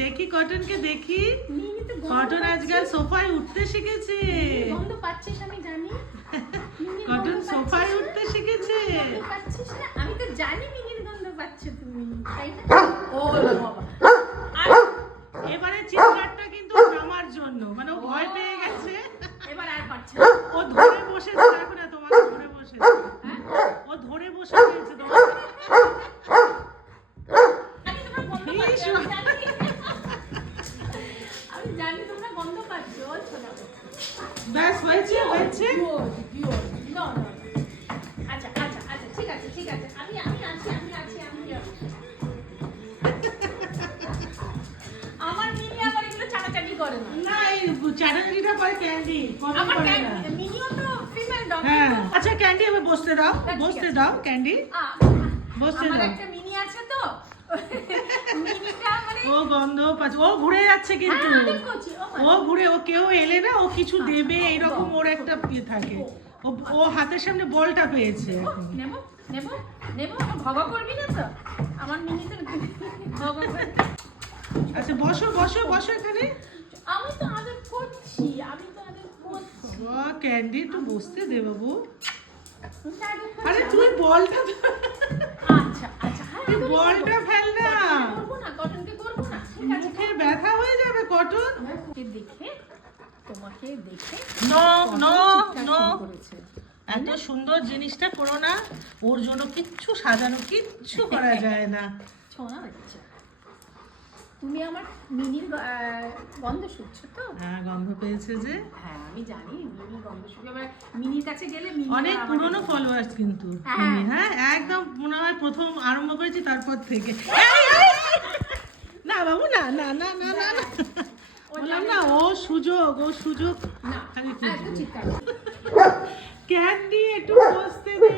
দেখি কটনকে দেখি। মিনি তো কটন আজকাল সোফায় উঠতে শিখেছে। গন্ধ পাচ্ছিস আমি জানি। কটন সোফায় উঠতে শিখেছে। গন্ধ পাচ্ছিস না? আমি তো জানি মিনির গন্ধ পাচ্ছ তুমি, তাই না? ও বাবা, আর এবারে চিৎকারটা কিন্তু আমার জন্য, মানে ও ভয় পেয়ে গেছে। এবার আর পাচ্ছে না। ও ধরে বসেছে, দেখো না তোমাকে ধরে বসেছে। ও ধরে বসে রয়েছে তোমাকে। আমি তোমার গন্ধ পাচ্ছি, আমি জানি। আমি জানি তোমরা গন্ধ পাচ্ছ। ওই শোনা, ব্যাস হয়েছে হয়েছে। No, no. আচ্ছা আচ্ছা আচ্ছা, ঠিক আছে ঠিক আছে, আমি আছি। আমার মিনি আবার এগুলো চাটাচাটি করে না। না, এই চ্যাটার্জিটা করে ক্যান্ডি, কটন আমার করে না। মিনিও তো ফিমেল ডগ। হ্যাঁ, আচ্ছা ক্যান্ডি এবার বসতে দাও, বসতে দাও ক্যান্ডি, বসতে আমার দাও। একটা মিনি আছে তো, মিনিটা মানে ও গন্ধ পাচ্ছে, ও ঘুরে যাচ্ছে কিন্তু। হ্যাঁ, আমি করছি, ও ঘুরে, ও কেউ এলে না ও কিছু দেবে এইরকম ওর একটা ইয়ে থাকে। ও হাতের সামনে বলটা পেয়েছে এখন। নেব ভগা করবি না তো? আমার মিনি তো ভগা করবি। আচ্ছা বসো বসো বসো এখানে। আমি তো আদর করছি। ও ক্যান্ডি একটু বসতে দে বাবু। তুমি তো আদর করছো। আরে তুই বলটা আচ্ছা হ্যাঁ, তুই বলটা ফেল না, কটনকে করবো না, ঠিক আছে। মুখে ব্যথা হয়ে যাবে কটন। তোমাকে দেখে নো নো চিৎকার নো, শুরু করেছে। এত সুন্দর জিনিসটা করো না, ওর জন্য কিচ্ছু সাজানো কিচ্ছু করা যায় না। ছোঁয়া বাচ্চা, তুমি আমার মিনির গন্ধ শুকছো তো? হ্যাঁ গন্ধ পেয়েছে যে। হ্যাঁ আমি জানি মিনি গন্ধ শুকে। এবার মিনির কাছে গেলে মিনি অনেক পুরনো ফলোয়ার্স কিন্তু হ্যাঁ। তুমি, হ্যাঁ একদম মনে হয় প্রথম আরম্ভ করেছি তারপর থেকে। না বাবু না না না না না না, বললাম না ও সুযোগ না খালি এত চিৎকার ক্যান্ডি একটু বসতে দে।